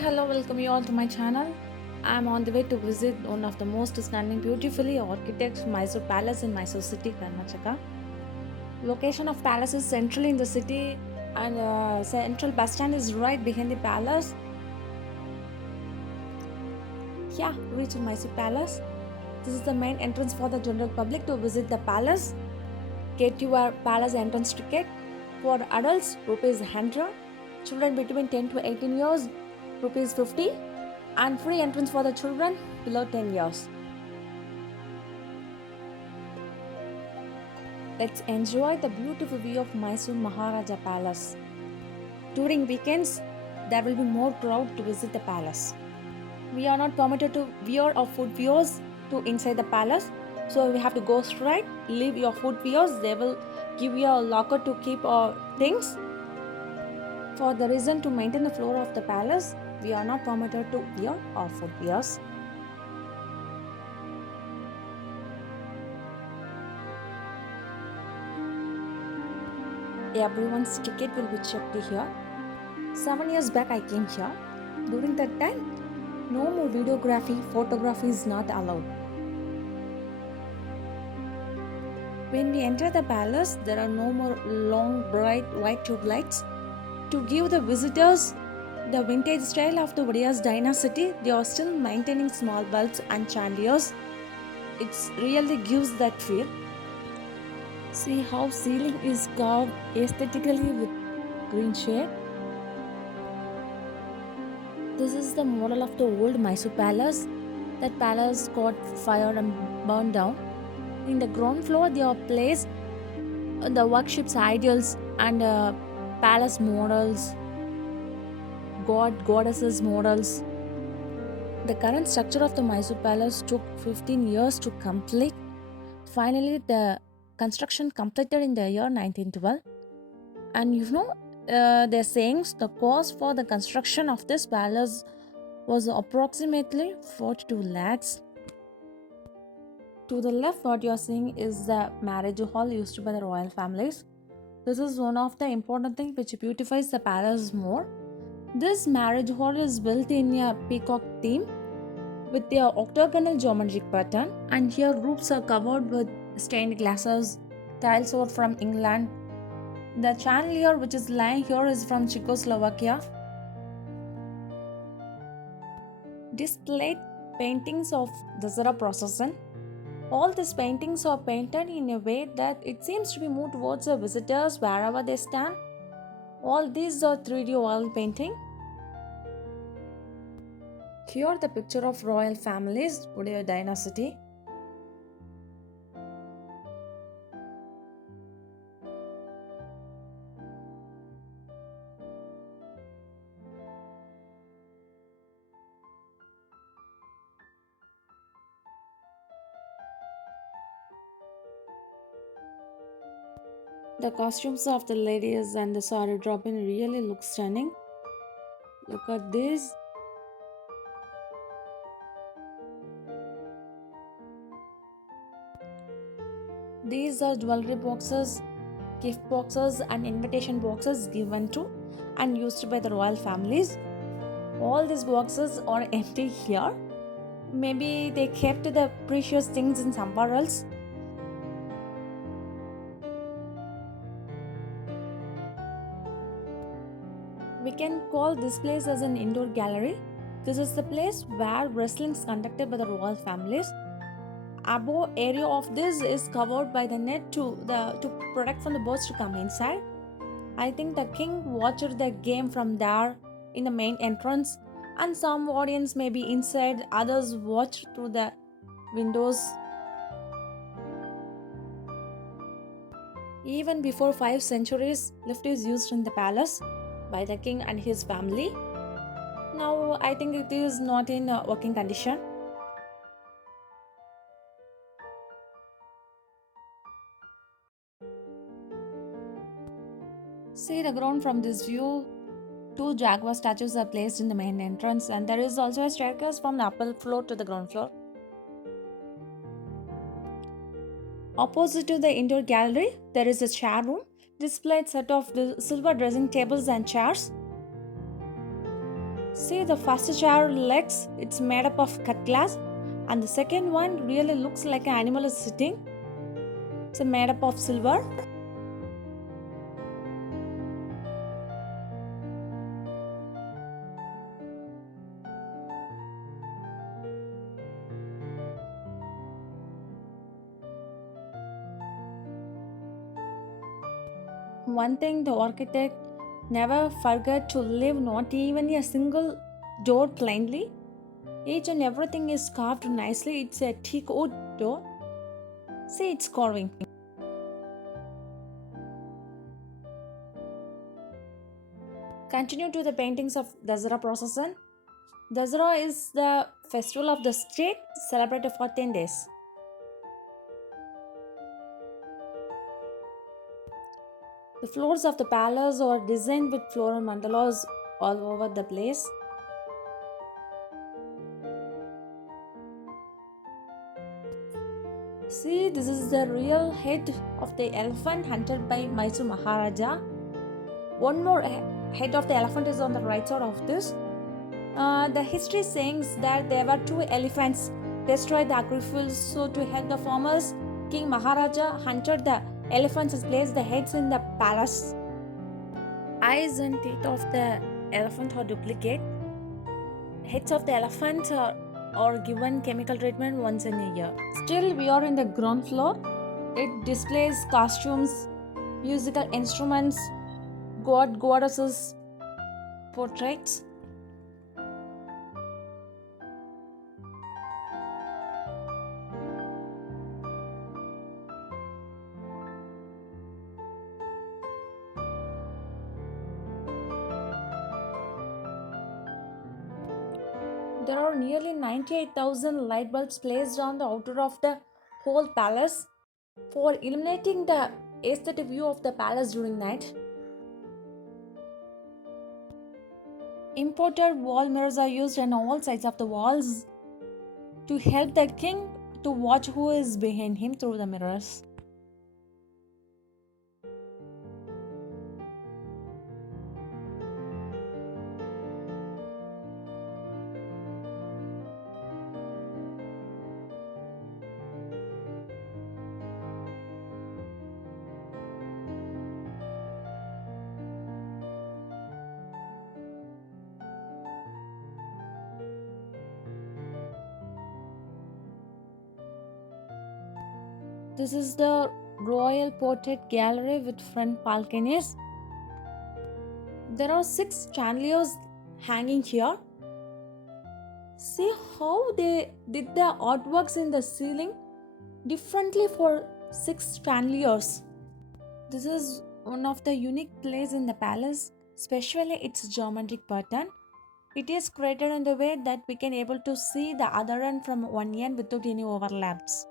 Hello, welcome you all to my channel. I'm on the way to visit one of the most stunning, beautifully architected Mysuru Palace in Mysore city, Karnataka. Location of palace is centrally in the city, and central bus stand is right behind the palace. Yeah, reaching Mysuru Palace. This is the main entrance for the general public to visit the palace. Get your palace entrance ticket. For adults, rupees 100. Children between 10 to 18 years, rupees 50. And free entrance for the children below 10 years. Let's enjoy the beautiful view of Mysore Maharaja Palace. During weekends, there will be more crowd to visit the palace. We are not permitted to wear our footwears to inside the palace, so we have to go straight, leave your footwears. They will give you a locker to keep our things. For the reason to maintain the floor of the palace, we are not permitted to wear our footwears. Everyone's ticket will be checked here. 7 years back I came here. During that time, no more videography, photography is not allowed. When we enter the palace, there are no more long, bright white tube lights. To give the visitors the vintage style of the Odia's dynasty, they are still maintaining small bulbs and chandeliers. It really gives that feel. See how ceiling is carved aesthetically with green shade. This is the model of the old Mysore Palace. That palace caught fire and burned down. In the ground floor, they are placed the worship's idols and palace models, goddesses models. The current structure of the Mysore Palace took 15 years to complete. Finally, the construction completed in the year 1912. And they're saying the cost for the construction of this palace was approximately 42 lakhs. To the left, what you're seeing is the marriage hall used by the royal families. This is one of the important things which beautifies the palace more. This marriage hall is built in a peacock theme with the octagonal geometric pattern, and here roofs are covered with stained glasses. Tiles are from England. The chandelier which is lying here is from Czechoslovakia. Displayed paintings of the Zara procession. All these paintings are painted in a way that it seems to be moved towards the visitors wherever they stand. All these are 3D oil painting. Here the picture of royal families, Odia dynasty. The costumes of the ladies and the sari drop-in really look stunning. Look at this. These are jewelry boxes, gift boxes and invitation boxes given to and used by the royal families. All these boxes are empty here. Maybe they kept the precious things in somewhere else. We can call this place as an indoor gallery. This is the place where wrestling is conducted by the royal families. Above area of this is covered by the net to protect from the birds to come inside. I think the king watched the game from there in the main entrance, and some audience may be inside, others watched through the windows. Even before 5 centuries, lift is used in the palace by the king and his family. Now I think it is not in working condition. See the ground from this view. 2 jaguar statues are placed in the main entrance, and there is also a staircase from the upper floor to the ground floor. Opposite to the indoor gallery, there is a chair room. Displayed set of silver dressing tables and chairs. See the first chair legs, it's made up of cut glass, and the second one really looks like an animal is sitting. It's made up of silver. One thing the architect never forgot to leave not even a single door plainly. Each and everything is carved nicely. It's a teak wood door. See, it's carving. Continue to the paintings of Dasara procession. Dasara is the festival of the state celebrated for 10 days. The floors of the palace are designed with floral mandalas all over the place. See, this is the real head of the elephant hunted by Mysore Maharaja. One more head of the elephant is on the right side of this. The history says that there were two elephants destroyed the agri fields, so to help the farmers, King Maharaja hunted the elephants and placed the heads in the palace. Eyes and teeth of the elephant are duplicate. Heads of the elephant are given chemical treatment once in a year. Still, we are in the ground floor. It displays costumes, musical instruments, goddesses, portraits. There are nearly 98,000 light bulbs placed on the outer of the whole palace for illuminating the aesthetic view of the palace during night. Imported wall mirrors are used on all sides of the walls to help the king to watch who is behind him through the mirrors. This is the Royal Portrait Gallery with front balconies. There are 6 chandeliers hanging here. See how they did the artworks in the ceiling differently for 6 chandeliers. This is one of the unique places in the palace, especially its geometric pattern. It is created in the way that we can able to see the other end from one end without any overlaps.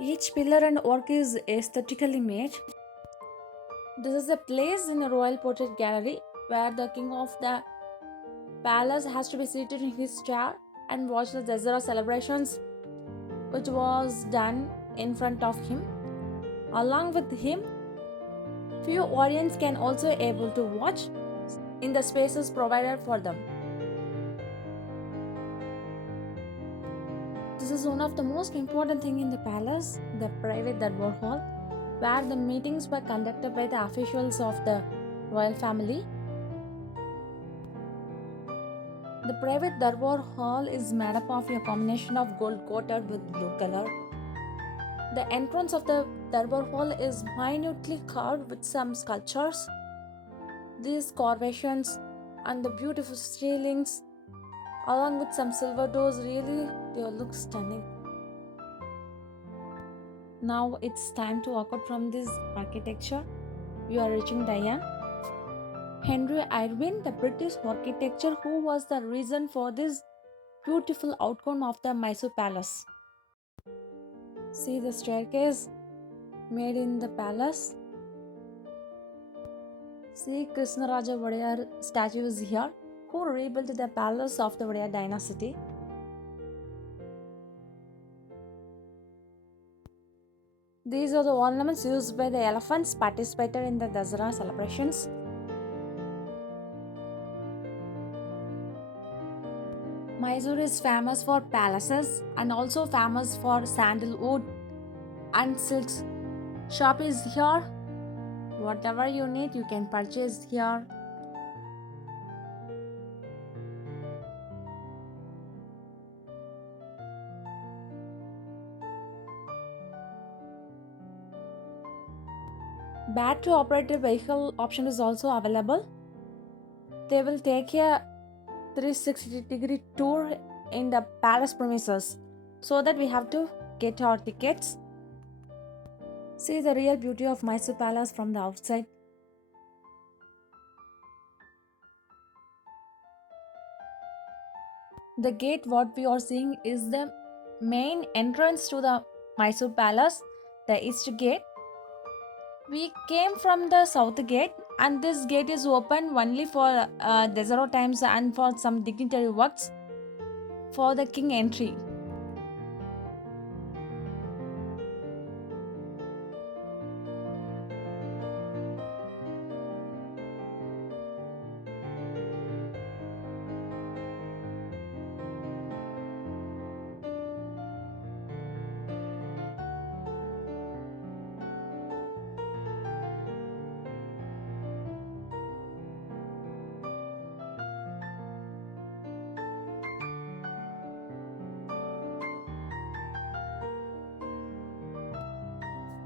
Each pillar and work is aesthetically made. This is a place in the Royal Portrait Gallery where the king of the palace has to be seated in his chair and watch the Dasara celebrations, which was done in front of him. Along with him, few audience can also able to watch in the spaces provided for them. This is one of the most important thing in the palace, the private Darbar hall, where the meetings were conducted by the officials of the royal family. The private Darbar hall is made up of a combination of gold coated with blue color. The entrance of the Darbar hall is minutely carved with some sculptures. These carvations and the beautiful ceilings, along with some silver doors, really they look stunning. Now it's time to walk out from this architecture. We are reaching the end. Henry Irwin, the British architecture, who was the reason for this beautiful outcome of the Mysore Palace. See the staircase made in the palace. See Krishnaraja Wadiyar statue is here, who rebuilt the palace of the Wadiyar dynasty. These are the ornaments used by the elephants participated in the Dasara celebrations. Mysore is famous for palaces and also famous for sandalwood and silks. Shop is here. Whatever you need, you can purchase here. Battery operated vehicle option is also available. They will take a 360-degree tour in the palace premises so that we have to get our tickets. See the real beauty of Mysore Palace from the outside. The gate what we are seeing is the main entrance to the Mysore Palace, the east gate. We came from the south gate and this gate is open only for Desero times and for some dignitary works for the king entry.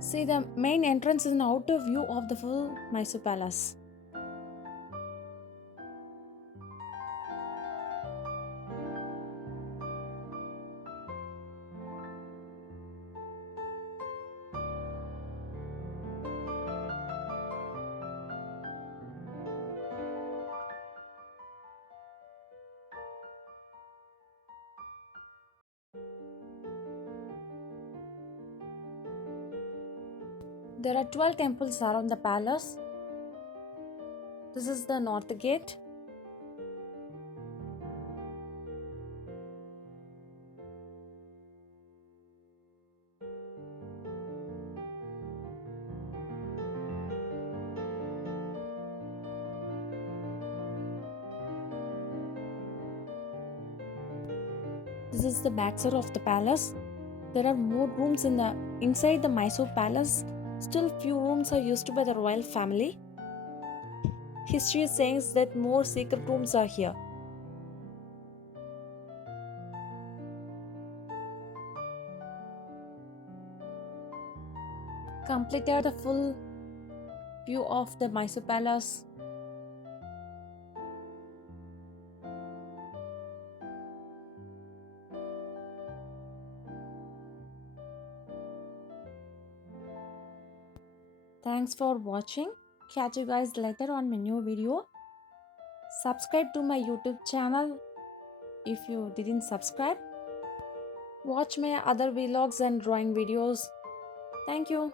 See the main entrance is an outer view of the full Mysore Palace. There are 12 temples around the palace. This is the north gate. This is the backside of the palace. There are more rooms in the inside the Mysore Palace. Still few rooms are used by the royal family. History says that more secret rooms are here. Completed the full view of the Mysore Palace. Thanks for watching. Catch you guys later on my new video. Subscribe to my YouTube channel if you didn't subscribe. Watch my other vlogs and drawing videos. Thank you.